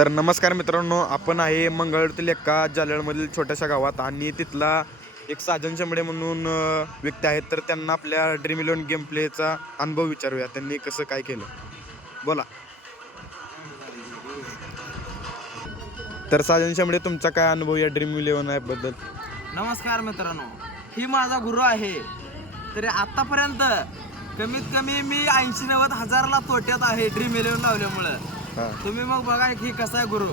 तर नमस्कार मित्रांनो, आपण आहे मंगळवेढ्यातील एका जालळमधील छोट्याशा गावात आणि तिथला एक साजन शेंबडे म्हणून व्यक्ती आहेत. तर त्यांना आपल्या ड्रीम इलेव्हन गेम प्लेचा अनुभव विचारूया, त्यांनी कसं काय केलं. बोला. तर साजन शेंबडे, तुमचा काय अनुभव या ड्रीम इलेव्हन ॲपबद्दल? नमस्कार मित्रांनो, ही माझा गुरु आहे. तरी आतापर्यंत कमीत कमी मी 80-90 हजारला तोट्यात आहे ड्रीम इलेव्हन लावल्यामुळं. तुम्ही मग बघा की कसा आहे गुरु.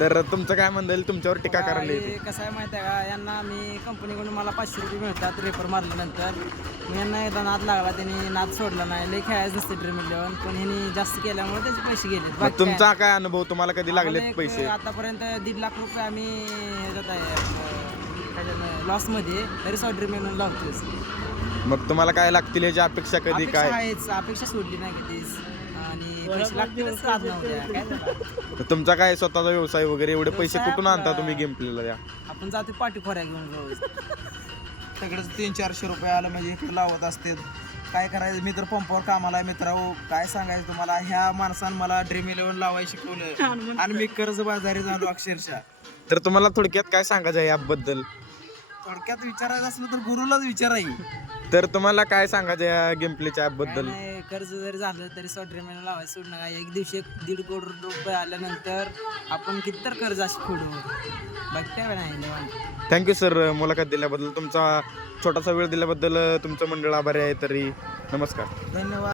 तर तुमचं काय म्हणता तुमच्यावर टीका करायला येते? हे कसं आहे माहिती आहे का, यांना मी कंपनीकडून मला 500 रुपये मिळतात रेफर मारल्यानंतर. मी यांना एकदा नाद लागला, त्यांनी नाद सोडला नाही. लई खेळायचं नसते ड्रीम इलेव्हन, पण ह्यांनी जास्त केल्यामुळे त्याचे पैसे गेले. मग तुमचा काय अनुभव, तुम्हाला कधी लागलेत पैसे? आतापर्यंत 1.5 लाख रुपये आम्ही ह्याच्यात आहे लॉसमध्ये, तरी सॉ ड्रीम इलेव्हन लावतोच. मग तुम्हाला काय लागतील याची अपेक्षा कधी काय? अपेक्षा सोडली नाही कधीच, आणि पैसे लागतीलच आज ना उद्या. काय झालं? तुमचा काय स्वतःचा व्यवसाय वगैरे, एवढे पैसे कुठून आणता तुम्ही गेम प्लेला? या आपण जातो पाठी खोऱ्या घेऊन रोज. सगळंच 300-400 रुपये आलं म्हणजे इकडे लावत असते. काय करायचं, मी तर पंपावर कामाला आहे मित्रांनो. काय सांगायचं तुम्हाला, ह्या माणसानं मला ड्रीम इलेव्हन लावायला शिकवलं आणि मी कर्जबाजारी झालो अक्षरशः. तर तुम्हाला थोडक्यात काय सांगायचं आहे ॲपबद्दल? थोडक्यात विचारायचं असलं तर गुरुलाच विचारायचं. तर तुम्हाला काय सांगायचं या गेम प्लेच्या ॲपबद्दल? नाही, कर्ज जरी झालं तरी ड्रीम लावायचं सोडू नका. एक दिवशी 1.5 कोटी रुपये आल्यानंतर आपण कितीतर कर्ज अशी फेडू. बाकी काय नाही निवांत. थँक्यू सर, मुलाखत दिल्याबद्दल. तुमचा छोटासा वेळ दिल्याबद्दल तुमचं मंडळ आभारी आहे. तरी नमस्कार. धन्यवाद.